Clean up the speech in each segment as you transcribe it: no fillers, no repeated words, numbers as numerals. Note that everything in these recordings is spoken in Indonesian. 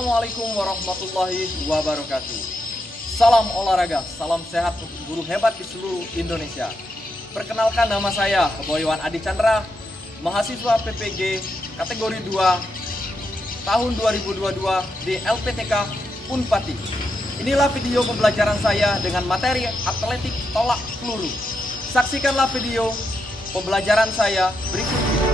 Assalamualaikum warahmatullahi wabarakatuh. Salam olahraga, salam sehat untuk guru hebat di seluruh Indonesia. Perkenalkan, nama saya Keboywan Adi Chandra, mahasiswa PPG kategori 2 tahun 2022 di LPTK Unpati. Inilah video pembelajaran saya dengan materi atletik tolak peluru. Saksikanlah video pembelajaran saya berikut ini.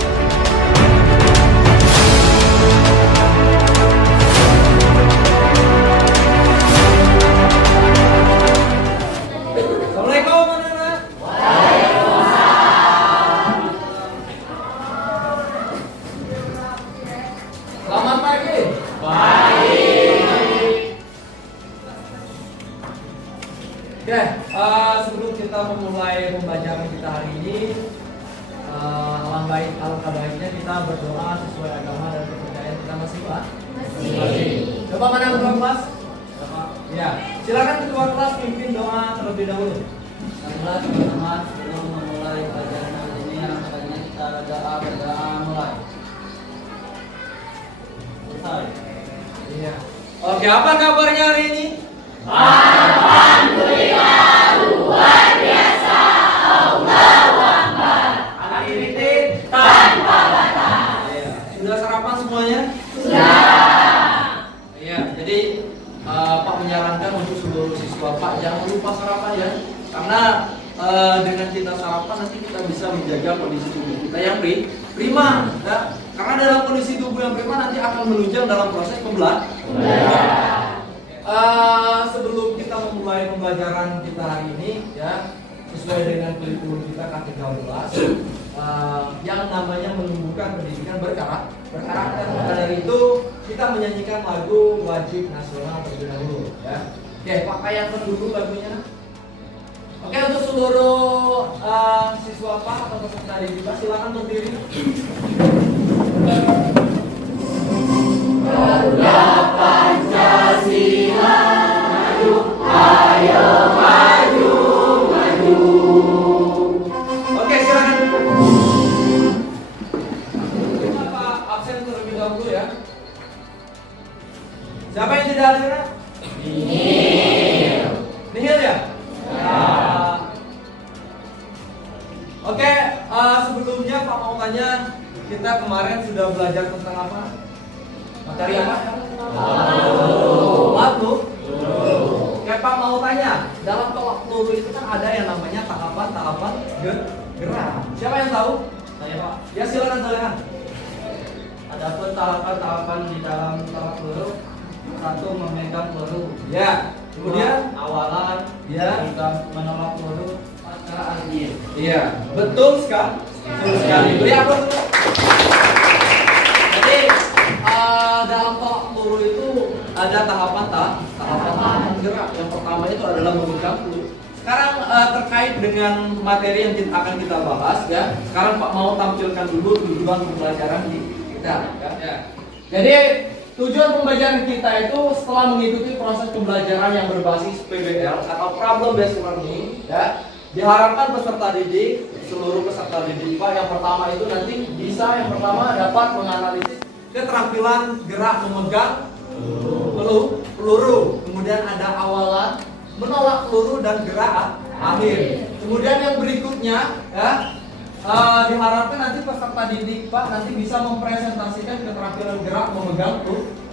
Assalamualaikum anak-anak. Waalaikumsalam. Selamat pagi. Oke, sebelum kita memulai pembelajaran kita hari ini, alangkah baiknya kita berdoa sesuai agama dan kepercayaan kita masing Pak. Masih. Coba mana ketua kelas? Ya, silakan ketua kelas pimpin doa terlebih dahulu. Alhamdulillah teman-teman, sebelum memulai pelajaran hari ini, alangkahnya kita berdoa mulai. Selesai. Iya. Oke, apa kabarnya hari ini? Alhamdulillah luar biasa. Allahu Akbar. Unlimited Tanpa batas. Iya. Sudah sarapan semuanya? Sudah. Iya. Jadi Pak menyarankan untuk seluruh siswa Pak jangan lupa sarapan ya, karena dengan kita sarapan nanti kita bisa menjaga kondisi tubuh kita yang prima. Ya. Karena dalam kondisi tubuh yang prima nanti akan menunjang dalam proses pembelajaran. Sebelum kita memulai pembelajaran kita hari ini, ya sesuai dengan kurikulum kita K13, yang namanya menumbuhkan pendidikan berkarakter. Maka dari itu kita menyanyikan lagu wajib nasional terlebih dahulu. Ya. Oke, pakaikan dulu lagunya. Oke, untuk seluruh siswa Pak atau peserta didik silakan berdiri. Garuda Pancasila maju, ayo maju, maju. Oke, silakan. Pak absen terlebih dahulu ya. Siapa yang tidak hadir? Nihil ya? Oke, sebelumnya Pak mau tanya, kita kemarin sudah belajar tentang apa? Materi apa? Peluru. Oke, Pak mau tanya, dalam tolak peluru itu kan ada yang namanya tahapan-tahapan gerak. Siapa yang tahu? Saya Pak, Ya silakan silakan. ada pun tahapan-tahapan di dalam tolak peluru. Satu, memegang peluru. Ya. Kemudian? Awalan, Ya. kita menolak peluru pasca akhir. Iya, betul sekali. Betul sekali. Beri aplaus dulu. Jadi dalam tolak peluru itu ada tahapan gerak. Yang pertama itu adalah memegang peluru. Sekarang terkait dengan materi yang akan kita bahas ya. Sekarang Pak mau tampilkan dulu tujuan pembelajaran kita ya. Jadi tujuan pembelajaran kita itu setelah mengikuti proses pembelajaran yang berbasis PBL atau Problem Based Learning ya, diharapkan peserta didik, seluruh peserta didik Pak, yang pertama itu nanti bisa yang pertama dapat menganalisis keterampilan gerak memegang peluru, kemudian ada awalan, menolak peluru dan gerak akhir. Kemudian yang berikutnya ya, diharapkan nanti peserta didik Pak nanti bisa mempresentasikan keterampilan gerak memegang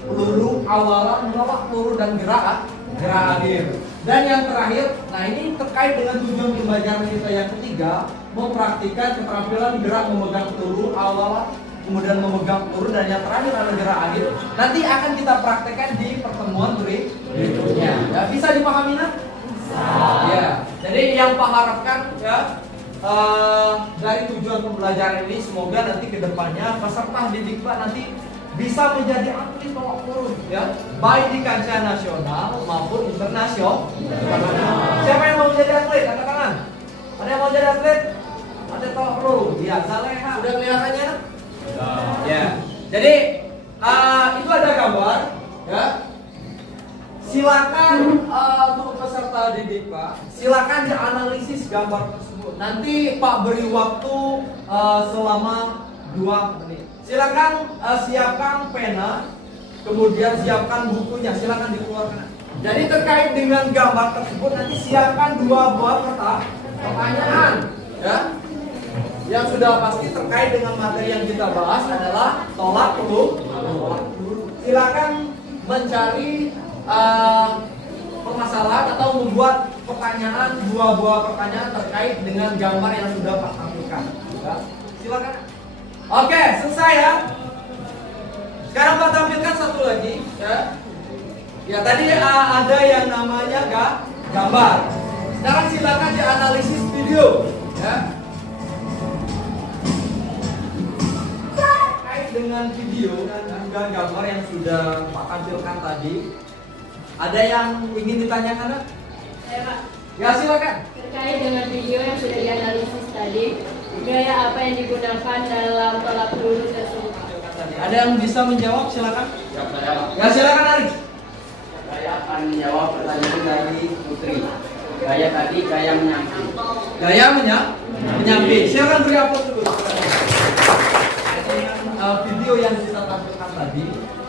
peluru, awalan, menolak peluru dan gerak akhir. Dan yang terakhir, nah ini terkait dengan tujuan pembelajaran kita yang ketiga, mempraktikkan keterampilan gerak memegang peluru, awalan, kemudian memegang peluru, dan yang terakhir adalah gerak akhir. Nanti akan kita praktekkan di pertemuan berikutnya. Ya, bisa dipahami nak? Ya. Jadi yang Pak harapkan ya, dari tujuan pembelajaran ini semoga nanti kedepannya peserta didik Pak nanti bisa menjadi atlet tolak peluru ya, baik di kancah nasional maupun internasional. Siapa yang mau jadi atlet? Angkat tangan. Ada yang mau jadi atlet? Atlet tolak peluru? Ya, Zaleha. Sudah kelihatannya? Ya. Jadi itu ada gambar ya. Silakan untuk peserta didik Pak, silakan dianalisis gambar tersebut. Nanti Pak beri waktu selama 2 menit. Silakan siapkan pena, kemudian siapkan bukunya, silakan dikeluarkan. Jadi terkait dengan gambar tersebut nanti siapkan 2 buah pertanyaan, ya. Yang sudah pasti terkait dengan materi yang kita bahas adalah tolak peluru. Silakan mencari permasalahan atau membuat pertanyaan, 2 buah pertanyaan terkait dengan gambar yang sudah Pak tampilkan. Ya. Silakan. Oke, selesai ya. Sekarang Pak tampilkan satu lagi, ya. Ya tadi ada yang namanya gambar. Sekarang silakan dianalisis video, ya. Terkait dengan video dan juga gambar yang sudah Pak tampilkan tadi, ada yang ingin ditanyakan? Saya, Pak. Ya silakan. Terkait dengan video yang sudah dianalisis tadi, gaya apa yang digunakan dalam tolak peluru tersebut? Ada yang bisa menjawab? Silakan. Ya, saya Ya silakan Aris. Saya akan menjawab pertanyaan dari Putri. Gaya tadi gaya menyamping. Gaya menyamping. Silakan beri aplaus dulu. Video yang kita tampilkan tadi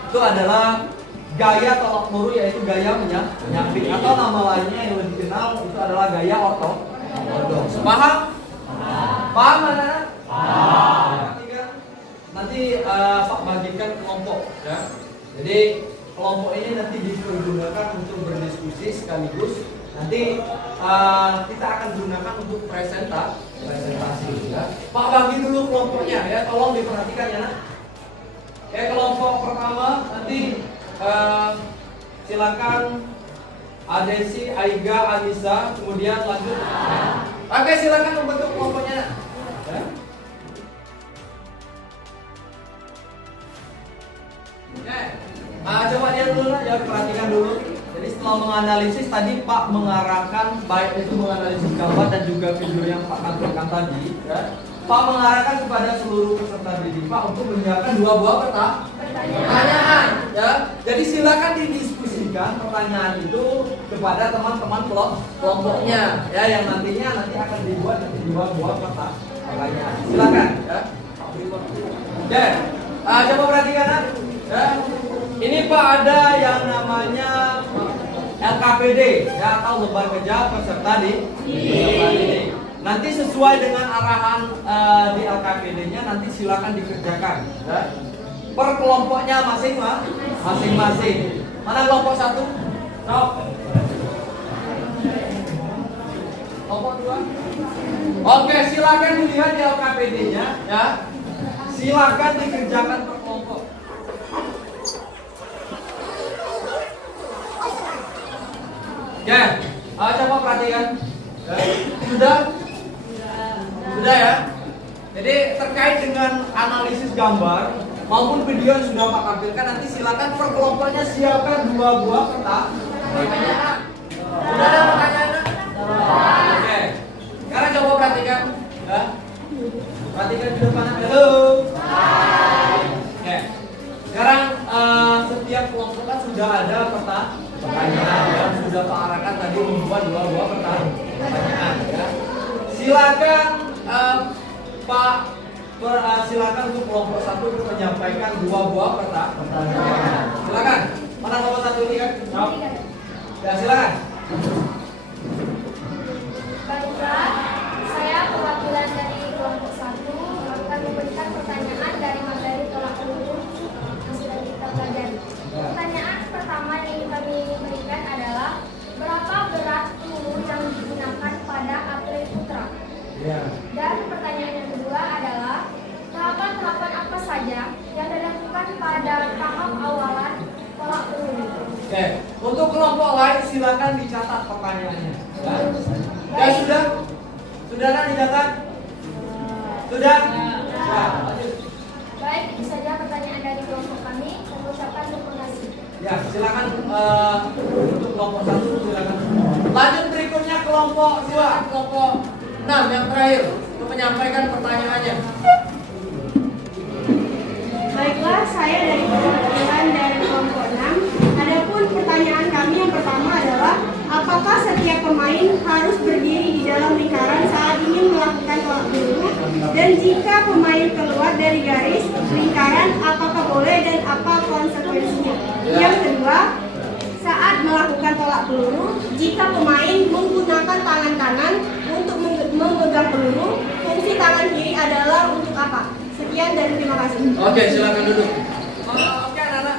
itu adalah gaya tolak peluru, yaitu gaya menyamping, atau nama lainnya yang lebih dikenal itu adalah gaya ortodoks. Paham? Paham mana? Nanti Pak bagikan kelompok, ya. Jadi kelompok ini nanti digunakan untuk berdiskusi sekaligus nanti kita akan gunakan untuk presentasi, ya. Pak bagi dulu kelompoknya, ya. Tolong diperhatikan ya, nak. Oke, kelompok pertama nanti silakan Adesi, Aiga, Anissa, kemudian lanjut. Oke, silakan membentuk kelompoknya, nak. Ya. Oke, coba lihat dulu, ya, perhatikan dulu. Jadi setelah menganalisis tadi Pak mengarahkan, baik itu menganalisis gambar dan juga video yang Pak tampilkan tadi, ya. Pak mengarahkan kepada seluruh peserta didik Pak untuk menyiapkan 2 buah pertanyaan, ya. Jadi silakan didiskusikan pertanyaan itu kepada teman-teman kelompoknya, ya, yang nanti akan dibuat 2 buah pertanyaan. Silakan, ya. Oke, coba perhatikan, ya. Ini Pak ada yang namanya LKPD, ya, atau lembar kerja peserta didik. Nanti sesuai dengan arahan di LKPD-nya nanti silakan dikerjakan, ya. Per kelompoknya masing-masing. Mana kelompok 1? Stop. Kelompok 2. Oke, silakan dilihat di LKPD-nya, ya. Silakan dikerjakan per kelompok. Ya, coba perhatikan. Ya. Sudah ya. Jadi terkait dengan analisis gambar maupun video yang sudah Pak tampilkan, nanti silakan per kelompoknya siapkan 2 buah pertanyaan. Sudah ada pertanyaannya? Oke. Sekarang coba perhatikan. Ya. Perhatikan di depan. Halo. Oke. Sekarang setiap kelompok kan sudah ada pertanyaan yang sudah Pak arahkan tadi membuat 2 buah pertanyaan, ya. Silakan Pak silakan untuk kelompok 1 untuk menyampaikan 2 buah pertanyaan. Silakan. Mana kelompok 1 ini kan? Ya silakan. Baiklah, saya perwakilan dari kelompok 1 akan memberikan pertanyaan dari materi tolak peluru yang sudah kita pelajari. Pertanyaan pertama yang kami berikan adalah berapa berat peluru yang digunakan pada atlet putra? Ya. Dan pertanyaan yang kedua adalah tahapan-tahapan apa saja yang dilakukan pada tahap awalan tolak peluru? Oke, untuk kelompok lain silakan dicatat pertanyaannya. Ya sudah? Sudah kan dicatat? Sudah? Ya, lanjut. Baik, itu saja pertanyaan dari kelompok kami. Kami ucapkan terima kasih. Ya, silakan untuk kelompok 1 silakan. Lanjut berikutnya kelompok 2, kelompok 6 yang terakhir untuk menyampaikan pertanyaannya. Baiklah, saya dari perwakilan dari kelompok 6. Adapun pertanyaan kami yang pertama adalah apakah setiap pemain harus berdiri di dalam lingkaran saat ingin melakukan tolak peluru? Dan jika pemain keluar dari garis lingkaran, apakah boleh dan apa konsekuensinya? konsekuensinya. Yang kedua, saat melakukan tolak peluru, jika pemain menggunakan tangan kanan untuk memegang peluru, fungsi tangan kiri adalah untuk apa? Sekian dan terima kasih. Oke, silakan duduk. Oke, anak-anak.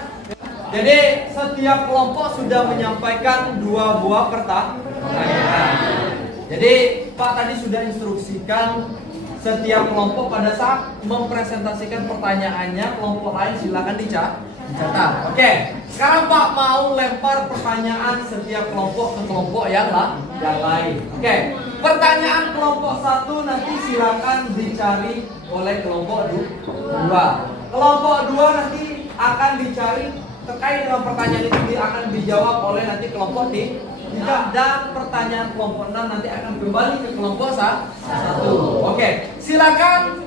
Jadi setiap kelompok sudah menyampaikan 2 buah pertanyaan. Jadi Pak tadi sudah instruksikan setiap kelompok pada saat mempresentasikan pertanyaannya, kelompok lain silakan dicatat. Oke, sekarang Pak mau lempar pertanyaan setiap kelompok ke kelompok yang lain. Oke, pertanyaan kelompok 1 nanti silakan dicari oleh kelompok 2. Kelompok 2 nanti akan dicari terkait dengan pertanyaan itu akan dijawab oleh nanti kelompok 3, dan pertanyaan kelompok 6 nanti akan kembali ke kelompok 1. Oke, silakan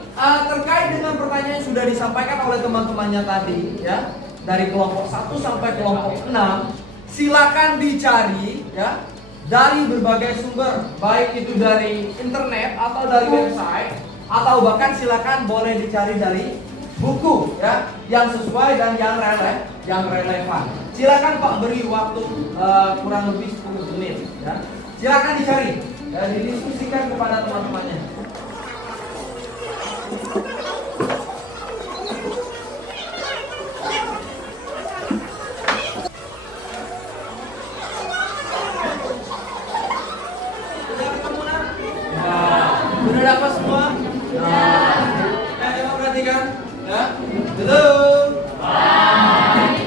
terkait dengan pertanyaan yang sudah disampaikan oleh teman-temannya tadi ya, dari kelompok 1 sampai kelompok 6, silakan dicari ya dari berbagai sumber, baik itu dari internet atau dari website, atau bahkan silakan boleh dicari dari buku ya yang sesuai dan yang relevan. Silakan Pak beri waktu kurang lebih 10 menit ya. Silakan dicari dan didiskusikan kepada teman-temannya. Sudah dapat semua? Coba perhatikan ya. Halo. Hai.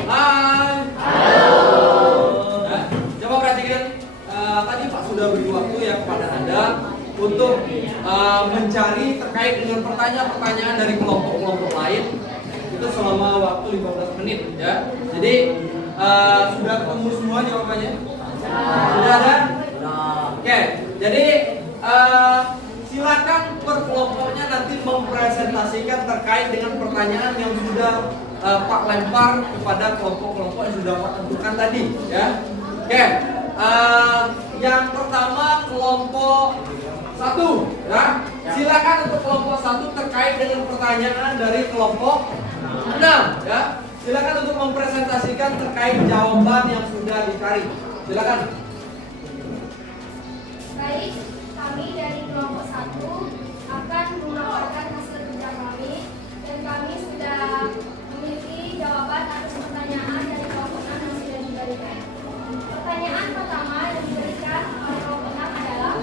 Nah, coba perhatikan tadi Pak sudah beri waktu ya kepada Anda untuk mencari terkait dengan pertanyaan-pertanyaan dari kelompok-kelompok lain itu selama waktu 15 menit ya. Jadi sudah ketemu semua jawabannya? Sudah ada? Oke, jadi silakan per kelompoknya nanti mempresentasikan terkait dengan pertanyaan yang sudah Pak lempar kepada kelompok-kelompok yang sudah Pak tentukan tadi ya. Oke, yang pertama kelompok 1 ya. Silakan untuk kelompok 1 terkait dengan pertanyaan dari kelompok 6 ya. Silakan untuk mempresentasikan terkait jawaban yang sudah dicari. Silakan. Baik, kami dari kelompok 1 akan memaparkan hasil kerja kami, dan kami sudah memiliki jawaban atas pertanyaan dari kelompok 6 yang sudah diberikan. Pertanyaan pertama yang diberikan oleh kelompok 6 adalah,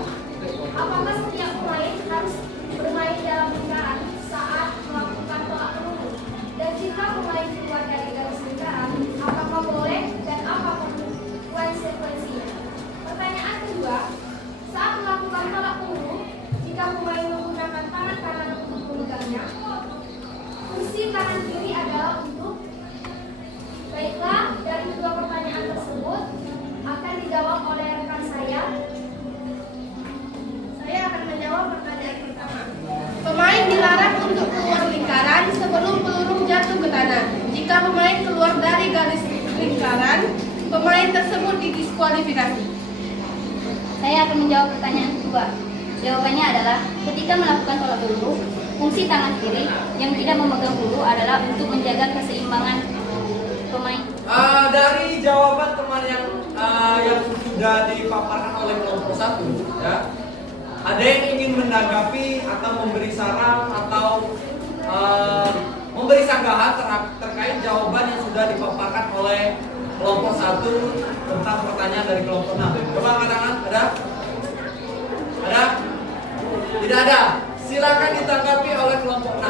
apakah setiap pemain harus bermain dalam lingkaran saat melakukan tolak peluru? Dan jika pemain keluar dari garis lingkaran, apakah boleh dan apa konsekuensinya? Pertanyaan kedua, saat melakukan tolak peluru, jika pemain menggunakan tangan kanan untuk memegangnya, fungsi tangan kiri adalah untuk. Baiklah, dari kedua pertanyaan tersebut akan dijawab oleh rekan saya. Saya akan menjawab pertanyaan pertama. Pemain dilarang untuk keluar lingkaran sebelum peluru jatuh ke tanah. Jika pemain keluar dari garis lingkaran, pemain tersebut didiskualifikasi. Saya akan menjawab pertanyaan kedua. Jawabannya adalah ketika melakukan tolak peluru, fungsi tangan kiri yang tidak memegang peluru adalah untuk menjaga keseimbangan pemain. Dari jawaban teman yang sudah dipaparkan oleh kelompok 1 ya, ada yang ingin menanggapi atau memberi saran atau memberi sanggahan terkait jawaban yang sudah dipaparkan oleh kelompok 1 tentang pertanyaan dari kelompok 6. Coba angkat tangan, ada? Ada? Tidak ada. Silakan ditanggapi oleh kelompok 6.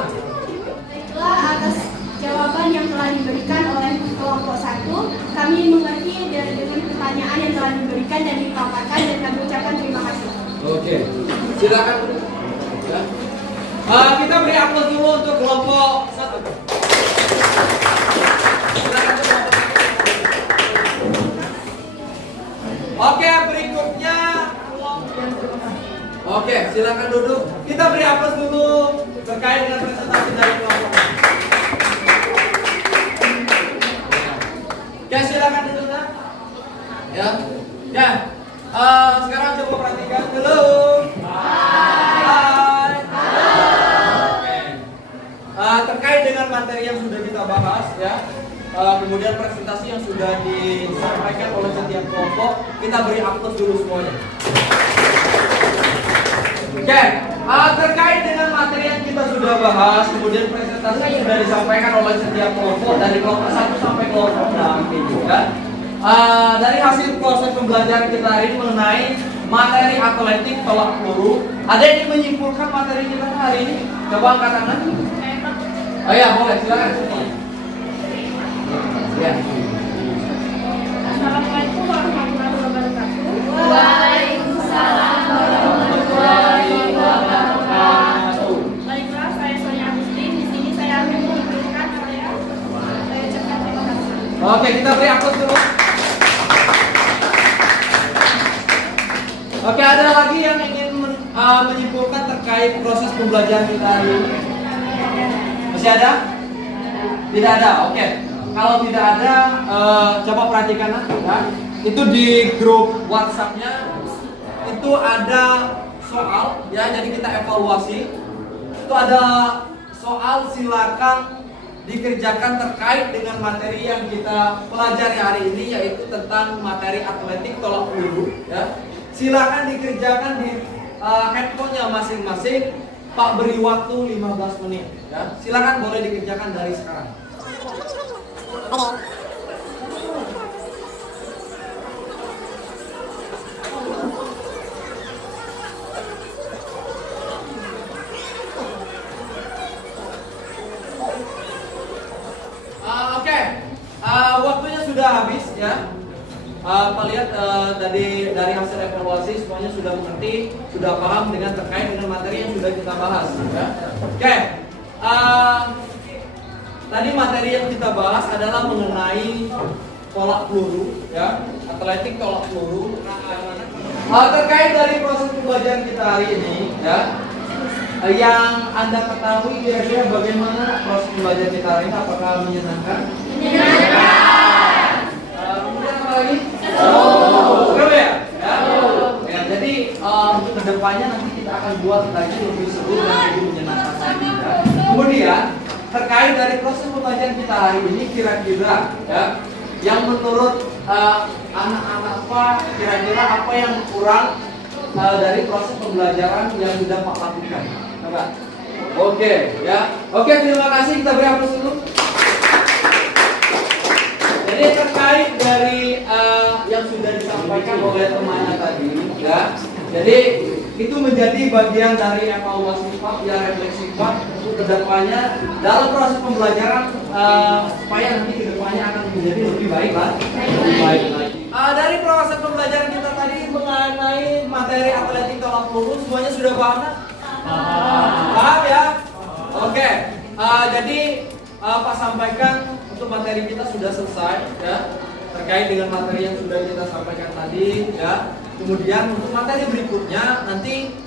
Baiklah, atas jawaban yang telah diberikan oleh kelompok 1, kami mengerti dengan pertanyaan yang telah diberikan dan dipaparkan, dan kami ucapkan terima kasih. Oke, silakan. Ya. Kita beri aplaus dulu untuk kelompok 1. Silakan untuk kelompok 1. Oke, berikutnya Oke, silakan duduk. Kita beri aplaus dulu terkait dengan presentasi dari kelompok. Ya, silakan duduk ya. Ya. Sekarang coba perhatikan dulu. Hai. Oke. Terkait dengan materi yang sudah kita bahas ya. kemudian presentasi yang sudah disampaikan oleh setiap kelompok, kita beri aplaus dulu semuanya. Oke, terkait dengan materi yang kita sudah bahas, kemudian presentasi yang sudah disampaikan oleh setiap kelompok dari kelompok 1 sampai kelompok 6 juga. Dari hasil proses pembelajaran kita hari ini mengenai materi atletik tolak peluru, ada yang ingin menyimpulkan materi kita hari ini? Coba angkat tangan. Oh ya, boleh, silakan. Ya. Assalamualaikum warahmatullahi wabarakatuh. Waalaikumsalam warahmatullahi wabarakatuh. Baiklah, saya Sonia Agustin. Di sini saya akan menyampaikan saya ucapkan terima kasih. Oke, kita beri aplaus dulu. Oke, ada lagi yang ingin menyimpulkan terkait proses pembelajaran kita hari ini? Masih ada? Tidak ada. Oke. Kalau tidak ada, coba perhatikan ya. Itu di grup WhatsApp-nya itu ada soal ya, jadi kita evaluasi. Itu ada soal, silakan dikerjakan terkait dengan materi yang kita pelajari hari ini, yaitu tentang materi atletik tolak peluru ya. Silakan dikerjakan di handphonenya masing-masing. Pak beri waktu 15 menit ya. Silakan boleh dikerjakan dari sekarang. Waktunya sudah habis ya. Pak lihat dari hasil evaluasi semuanya sudah mengerti, sudah paham dengan terkait dengan materi yang sudah kita bahas. Ya. Oke, tadi materi yang kita bahas adalah mengenai tolak peluru, ya, atletik tolak peluru. Terkait dari proses pembelajaran kita hari ini, ya, yang Anda ketahui kira-kira bagaimana proses pembelajaran kita hari ini? Apakah menyenangkan? Menyenangkan. Kemudian apa lagi? Seru ya? Ya, jadi untuk kedepannya nanti kita akan buat lagi lebih seru dan lebih menyenangkan lagi. Ya. Kemudian terkait dari proses pembelajaran kita hari ini, kira-kira ya, yang menurut anak-anak Pak, kira-kira apa yang kurang dari proses pembelajaran yang sudah Pak lakukan? Coba. Oke, ya. Oke, terima kasih. Kita beri aplaus dulu. Jadi terkait dari yang sudah disampaikan oleh temannya tadi, ya. Jadi itu menjadi bagian dari evaluasi Pak, ya, refleksi Pak untuk kedepannya dalam proses pembelajaran supaya nanti kedepannya akan menjadi lebih baik lah, lebih baik lagi. Dari proses pembelajaran kita tadi mengenai materi atletik tolak peluru, semuanya sudah paham? Paham ya? Oke. Jadi Pak sampaikan untuk materi kita sudah selesai ya, terkait dengan materi yang sudah kita sampaikan tadi ya. Kemudian untuk materi berikutnya nanti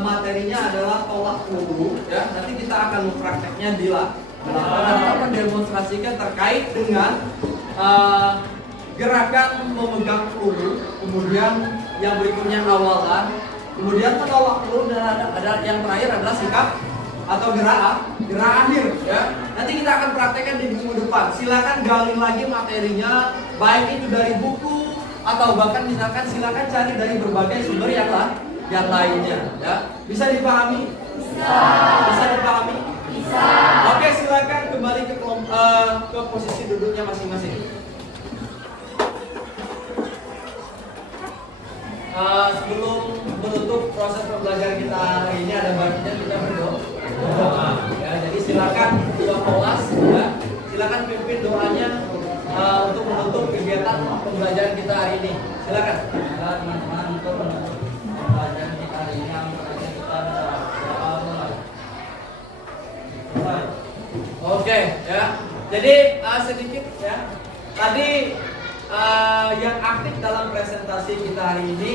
materinya adalah tolak peluru ya. Nanti kita akan memprakteknya di lapangan, kita akan demonstrasikan terkait dengan gerakan memegang peluru, kemudian yang berikutnya awalan, kemudian menolak peluru, dan ada yang terakhir adalah sikap atau gerak akhir ya. Nanti kita akan praktekkan di minggu depan. Silakan gali lagi materinya, baik itu dari buku atau bahkan misalkan silakan cari dari berbagai sumber yang lainnya ya. Bisa dipahami? Bisa dipahami? Bisa. Oke, silakan kembali ke posisi duduknya masing-masing. Sebelum menutup proses pembelajaran kita hari ini, ada baiknya kita berdoa. Ya, jadi silakan ketua kelas ya, silakan pimpin doanya untuk menutup kegiatan pembelajaran kita hari ini. Silakan. Teman-teman, untuk menutup pembelajaran kita hari ini, kita berdoa. Oke ya. Jadi sedikit ya. Tadi yang aktif dalam presentasi kita hari ini,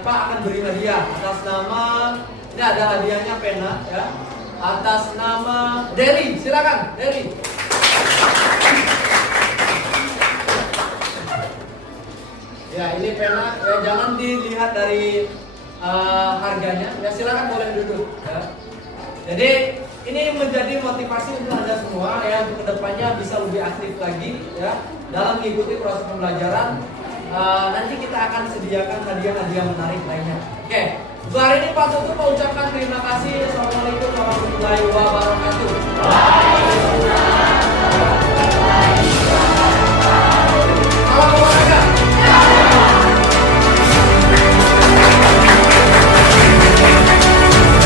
Pak akan beri hadiah atas nama, ini ada hadiahnya pena ya, atas nama Deli. Silakan Deli. Ya, ini pena ya, jangan dilihat dari harganya ya, silakan boleh duduk ya. Jadi ini menjadi motivasi untuk Anda semua ya, untuk kedepannya bisa lebih aktif lagi ya dalam mengikuti proses pembelajaran. Nanti kita akan sediakan hadiah-hadiah menarik lainnya. Oke, untuk hari ini Pak Tutu mengucapkan terima kasih. Assalamualaikum warahmatullahi wabarakatuh.